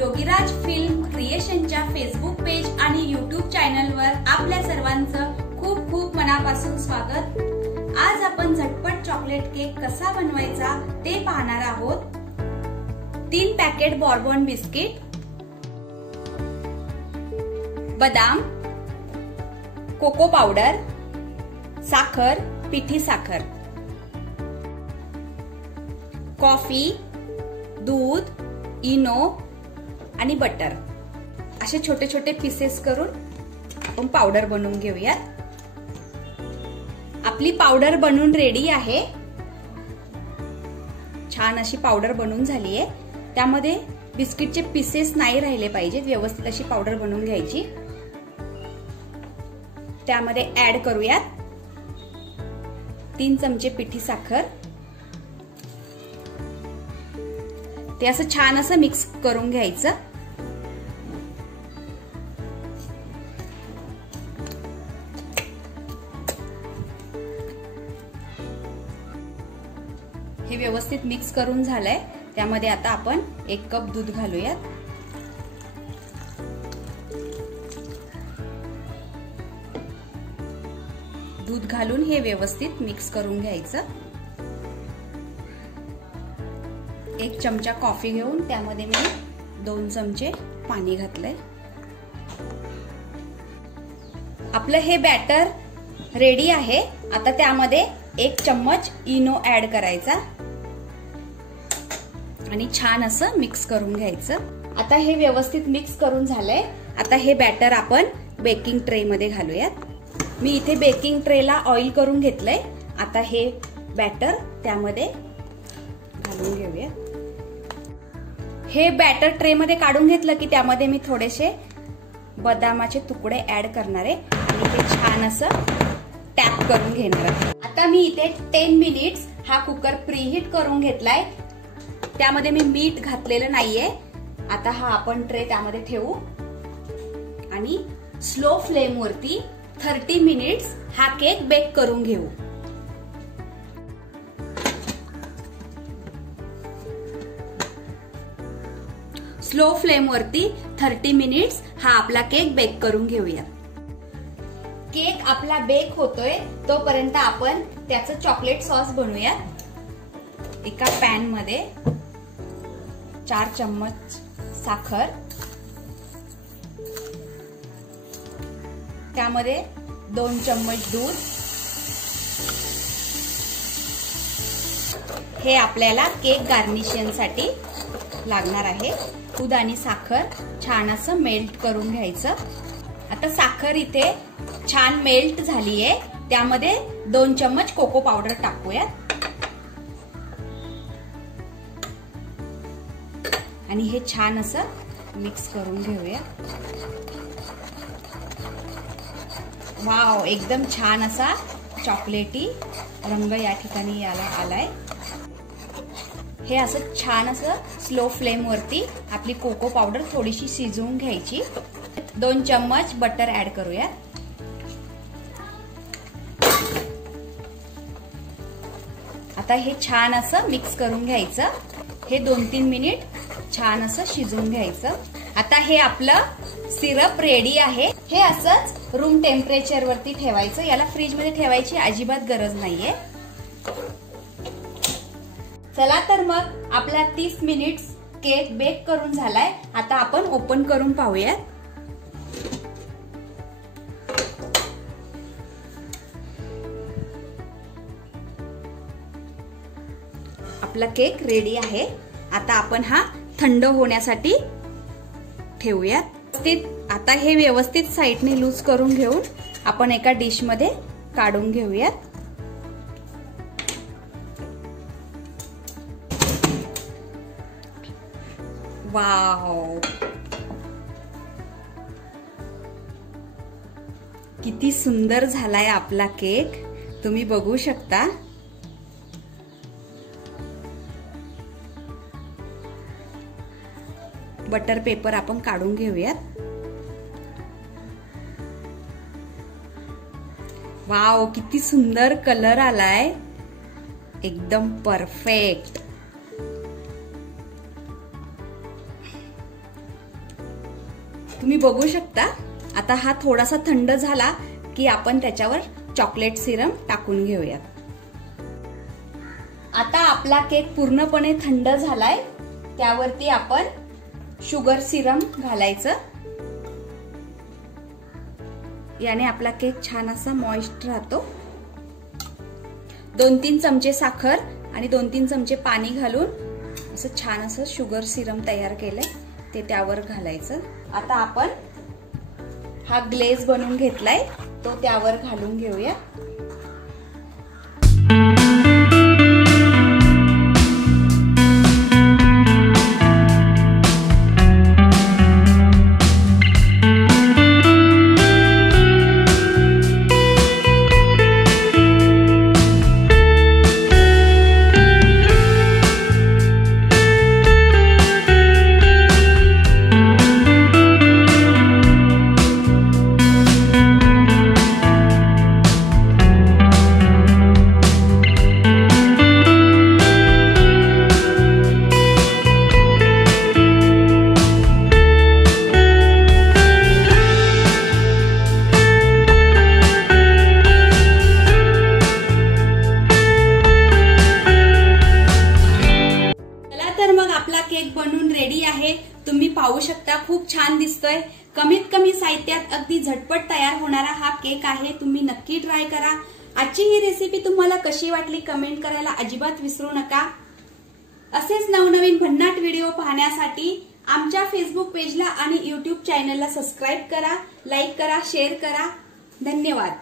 Yogiraj film क्रिएशनच्या Facebook page आणि YouTube चॅनलवर आपल्या सर्वांचं खूप खूप मनापासून स्वागत। आज आपण झटपट चॉकलेट केक कसा बनवायचा ते पाहणार आहोत। 3 पॅकेट बॉर्बन बिस्किट, बदाम, कोको पावडर, साखर, पिठी साखर, कॉफी, दूध, इनो आणि बटर असे छोटे छोटे पीसेस करून आपण पावडर बनवून घेऊयात। आपली पावडर बनवून रेडी आहे। छान अशी पावडर बनवून झाली आहे। त्यामध्ये बिस्किटचे पीसेस नाही राहिले पाहिजेत, व्यवस्थित अशी पावडर बनवून घ्यायची। त्यामध्ये ऍड करूयात 3 चमचे पिठी साखर। ते असं छान असं मिक्स करून घ्यायचं। हे व्यवस्थित मिक्स करून झालंय। त्यामध्ये आता आपण 1 कप दूध घालूयात। दूध घालून हे व्यवस्थित मिक्स करून घ्यायचं। 1 चमचा कॉफी घेऊन त्यामध्ये मी 2 चमचे पाणी घातलंय। आपलं हे बॅटर रेडी आहे। आता त्यामध्ये 1 चम्मच इनो ऍड करायचा आणि छान असं मिक्स करून घ्यायचं। आता हे व्यवस्थित मिक्स करून झालंय। आता हे बॅटर आपण बेकिंग ट्रे मध्ये घालूयात। मी इथे बेकिंग ट्रेला ऑइल करून घेतलंय। आता हे बॅटर त्यामध्ये घालून घेऊया। हे बॅटर ट्रे मध्ये काढून घेतलं की त्यामध्ये मी थोडेसे बदामाचे तुकडे ऍड करणार आहे आणि हे छान असं टॅप करून घेणार आहे। आता मी इथे 10 मिनिट्स हा कुकर प्रीहीट करून घेतलाय। त्यामध्ये मी मीठ घातलेलं नाहीये। आता हा आपण ट्रे त्यामध्ये ठेवू आणि स्लो फ्लेम वरती 30 मिनिट्स हा केक बेक करून घेऊ। स्लो फ्लेम वरती 30 मिनिट्स हा आपला केक बेक करून घेऊया। केक आपला बेक होतोय तोपर्यंत आपण त्याचं चॉकलेट सॉस बनवूया। एका पॅन मध्ये 4 चम्मच साखर, त्यामध्ये 2 चम्मच दूध, हे आपल्याला केक गार्निशिंगसाठी लागणार आहे। दूध आणि साखर छान असं मेल्ट करून घ्यायचं। आता साखर इथे छान मेल्ट झालीये। त्यामध्ये 2 चम्मच कोको पावडर टाकूया आणि हे छान असं मिक्स करून घेऊया। वाव, एकदम छान असा चॉकलेटी रंग या ठिकाणी याला आलाय। हे असं छान असं स्लो फ्लेम वरती आपली कोको पावडर थोडीशी शिजवून घ्यायची। 2 चम्मच बटर ऍड करूया। आता हे छान असं मिक्स करून घ्यायचं। हे 2-3 मिनिट छान असं शिजवून घ्यायचं। आता हे आपलं सिरप रेडी आहे। हे असंच रूम टेम्परेचर वरती ठेवायचं। याला फ्रीज मध्ये ठेवायची अजिबात गरज नाहीये। चला तर मग आपला 30 मिनिट्स केक बेक करून झालाय। आता आपण ओपन करून पाहूया। आपला केक रेडी आहे। आता आपण हा थंड होण्यासाठी ठेवूयात। आता हे व्यवस्थित साईडने लूज करून घेऊन आपण एका डिश मध्ये काढून घेऊयात। वाव, किती सुंदर झालाय आपला केक, तुम्ही बघू शकता। बटर पेपर आपण काढून घेऊयात। वाव, किती सुंदर कलर आलाय, एकदम परफेक्ट। तुम्ही बघू शकता. आता हा थोडासा थंड झाला की आपण त्याच्यावर चॉकलेट सिरम टाकून घेऊयात. आता आपला केक पूर्णपणे थंड झालाय. त्यावरती आपण शुगर सिरम घालायचं. याने आपला केक छान असा मॉइस्ट राहतो. 2-3 चमचे साखर आणि 2-3 चमचे पाणी घालून असं छान असं शुगर सिरम तयार केलंय ते त्यावर घालायचं. आता आपण हा ग्लेज बनवून घेतलाय तो त्यावर घालून घेऊया. केक बनवून रेडी आहे. तुम्ही पाहू शकता खूप छान दिसतोय. कमीत कमी साहित्यात अगदी झटपट तयार होणारा हा केक आहे. तुम्ही नक्की ट्राय करा. आजची ही रेसिपी तुम्हाला कशी वाटली कमेंट करायला अजिबात विसरू नका. असेच नवनवीन भन्नाट व्हिडिओ पाहण्यासाठी आमच्या फेसबुक पेजला आणि YouTube चॅनलला सबस्क्राईब करा, लाईक करा, शेअर करा. धन्यवाद.